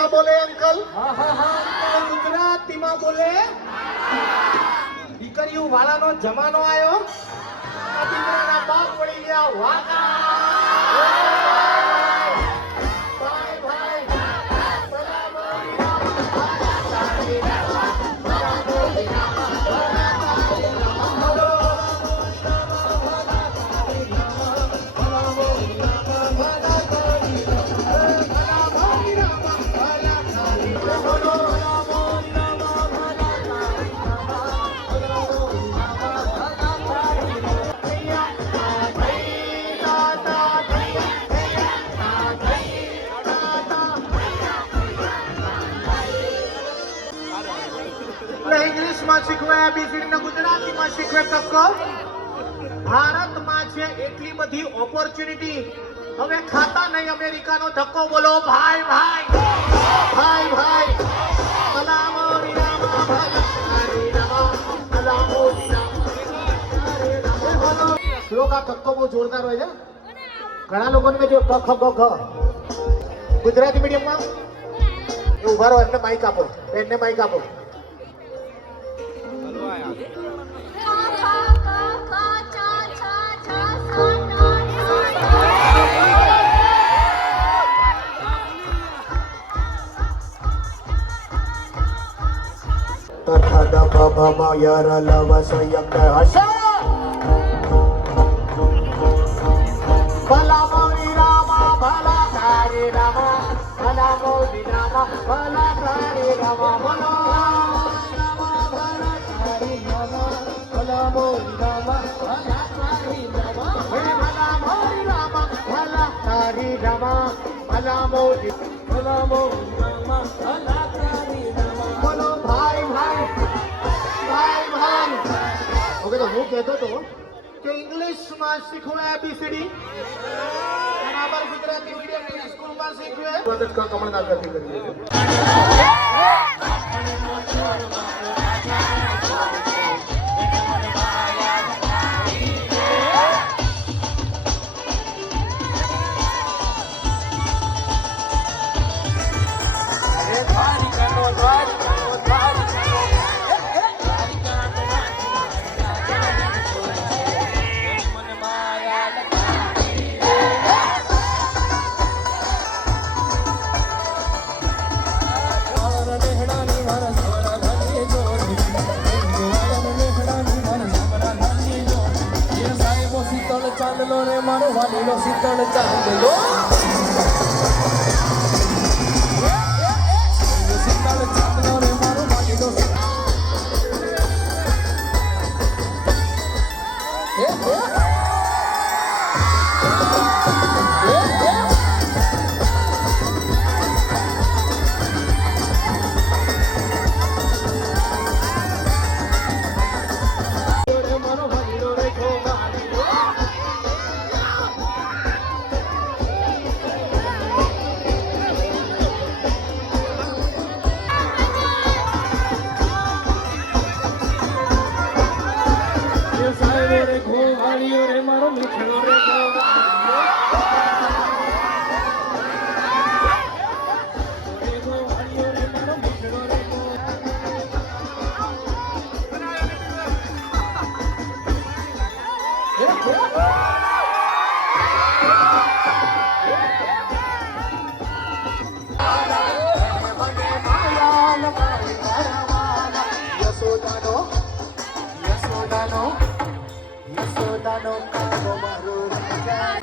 ગુજરાતીમાં બોલે અંકલ. હા હા હા ગુજરાતીમાં બોલે. દીકરીઓ વાળાનો જમાનો આવ્યો. આ દીકરાના બાપ પડી ગયા વાકા. ઇંગ્લિશમાં શીખવે ABCD ગુજરાતીમાં શીખવે કક્કો. ભારતમાં છે એટલી બધી ઓપોર્ચ્યુનિટી. હવે ખાતા નહીં અમેરિકાનો ધક્કો બોલો ભાઈ ભાઈ ભાઈ ભાઈ. સલામો વિરામા સલામો વિરામા. શ્લોક આ કક્કો બહુ જોરદાર હોય છે. ઘણા લોકોને મેં જો ક ખ ગ ઘ ગુજરાતી મીડિયમમાં એ ઉભા રહો. એમને માઇક આપો. એમને માઇક આપો. Baba yara lava sayam hasha bala mori rama bala kare rama bala mori rama bala kare rama bala rama bala kare rama bala mori rama bala kare rama bala mori rama bala kare rama bala mori rama bala kare rama bolo bhai bhai. Okay, તો હું કહેતો હતો કે ઇંગ્લિશમાં શીખવે ABCD અને અમાર ગુજરાતી મીડિયમ સ્કૂલમાં શીખવે મદદ કમળના કરતી કરીએ છીએ. ચાંદલો રે મારો વાલીલો શીતળ ચાંદલો શીતળ ચાંદલો રે મારો વાલીલો યશોદાનો કાગો મારો રાજા